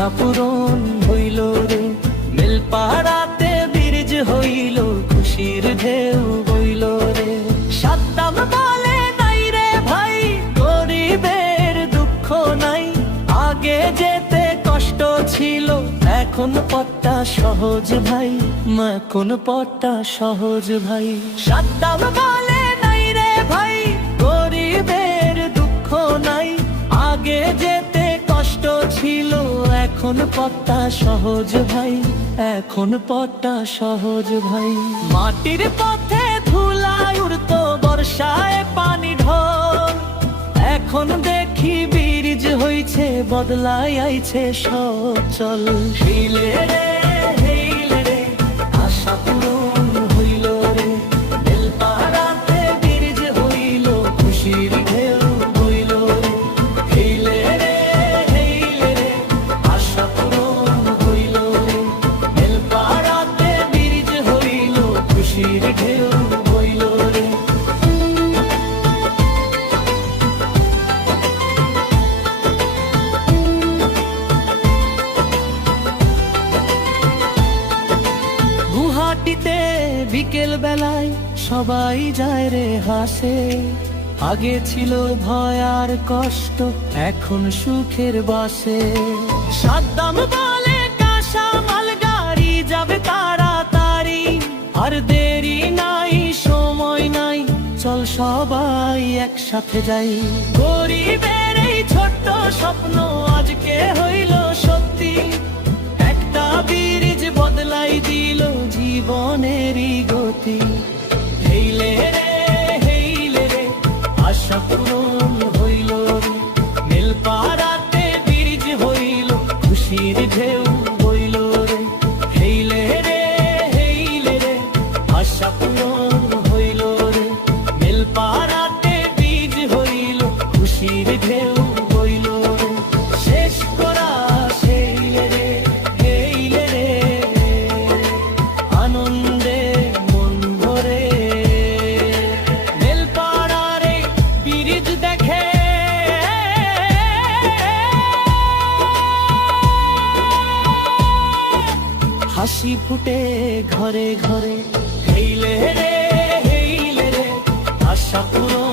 আশা পূরণ হইল রে। মেলপাড়াতে বীর্য হইল, খুশির ঢেউ বইল রে। সাদ্দাম বলে নাই রে ভাই, গরিবের দুঃখ নাই। আগে যেতে কষ্ট ছিল, এখন পথটা সহজ ভাই, এখন পথটা সহজ ভাই। সাদ্দাম বলে নাই রে ভাই, গরিবের দুঃখ নাই। আগে যেতে কষ্ট ছিল, এখন পথটা সহজ ভাই, এখন পথটা সহজ ভাই। মাটির পথে ধুলায় উড়তো, বর্ষায় পানি ঢল। এখন দেখি বীর্য হইছে, বদলাই আইছে সব চল। হেইলে রে হেইলে রে, আশা পূরণ হইল রে। বেলপাড়াতে বীর্য হইল, খুশির ঢেউ বইল রে। হেইলে রে হেইলে রে, আশা পূরণ হইল রে। বেলপাড়াতে বীর্য হইল, খুশির ঢেউ বইল রে। গুয়াহাটিতে বিকেল বেলায় সবাই যায় রে হাসে। আগে ছিল ভয় আর কষ্ট, এখন সুখের বাসে। সাদ্দাম বলে কাঁচামাল গাড়ি যাবে তাড়াতাড়ি, আর দেরি নাই সময় নাই, চল সবাই একসাথে যাই। গরিবের এই ছোট্ট স্বপ্ন আজকে হইল সত্যি, একটা বীর্য বদলাই দিল জীবনেরই গতি। হেইলে রে হেইলে রে, আশা পূরণ হইল রে। মেলপাড়াতে বীর্য হইল, খুশির ঢেউ বইল রে। হেইলে রে হেইলে রে, আশা পূরণ হইল রে। মেলপাড়াতে বীর্য হইল, খুশির ঢেউ বইল রে। শেষ করা হেইলে রে হেইলে রে, আনন্দে মন ভরে। বেলপাড়ারে বীর্য দেখে হাসি ফুটে ঘরে ঘরে। হেইলে রে হেইলে রে, আশা পূরণ